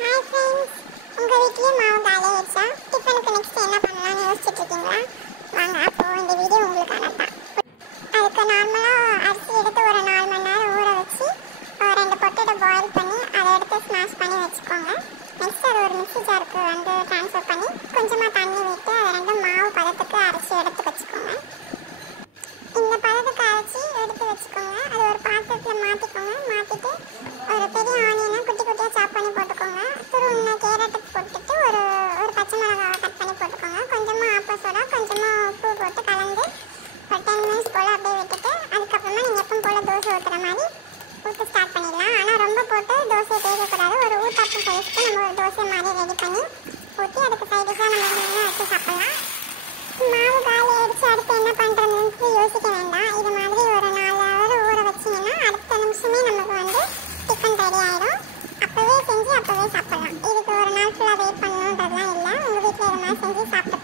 Hi friends, உங்கள் வீட்லேயும் மாவு காலி ஆயிடுச்சா? டிஃபனுக்கு நெக்ஸ்ட் என்ன பண்ணலாம்னு யோசிச்சுட்டு இருக்கீங்களா? வாங்க, அப்போது இந்த வீடியோ உங்களுக்கான தான். அதுக்கு நார்மலாக அரிசி எடுத்து ஒரு 4 மணி நேரம் ஊற வச்சு 2 பொட்டேட்டோ பாயில் பண்ணி அதை எடுத்து ஸ்மாஷ் பண்ணி வச்சுக்கோங்க. நெக்ஸ்ட் அது ஒரு மிக்ஸி ஜாருக்கு வந்து ட்ரான்ஸ்ஃபர் பண்ணி கொஞ்சமாக தண்ணி விட்டு அதை ரெண்டும் மாவு பதத்துக்கு அரைச்சி எடுத்து வச்சுக்கோங்க. இந்த பதத்துக்கு அரைச்சி எடுத்து வச்சுக்கோங்க. அது ஒரு பாத்திரத்தில் மாற்றிக்கோங்க. மாற்றிட்டு ஒரு பெரிய ஆனியனை குட்டி குட்டியாக சாப் பண்ணி போட்டுக்கோங்க. துருவின கேரட்டுக்கு போட்டுட்டு ஒரு பச்சை மிளகாவை கட் பண்ணி போட்டுக்கோங்க. கொஞ்சமாக ஆப்ப சோடா, கொஞ்சமாக உப்பு போட்டு கலந்து ஒரு 10 மினிட்ஸ் போல் அப்படியே விட்டுட்டு அதுக்கப்புறமா நீங்கள் எப்பவும் போல் தோசை ஊற்றுற மாதிரி ஊற்ற ஸ்டார்ட் பண்ணிடலாம். ஆனால் ரொம்ப போட்டு தோசையை தேய்க்கக்கூடாது. ஒரு ஊத்தாப்பு சைஸ்க்கு நம்ம ஒரு தோசை மாதிரி ரெடி பண்ணி ஊற்றி அதுக்கு சைடிஷாக நம்ம மீனை வச்சு சாப்பிட்லாம். மாவு காலி ஆயிடுச்சு, அடுத்து என்ன பண்ணுறதுன்னு யோசிக்க வேண்டாம். இது மாதிரி ஒரு 4 ஹவர் ஊற வச்சிங்கன்னா அடுத்த நிமிஷமே நமக்கு வந்து டிஃபன் ரெடி ஆகிடும். அப்போவே செஞ்சு அப்போவே சாப்பிட்லாம். இதுக்கு ஒரு நாள் ஃபுல்லாக வெயிட் பண்ணணுன்றதுலாம் இல்லை. உங்கள் வீட்டில் இது மாதிரி செஞ்சு சாப்பிட்டு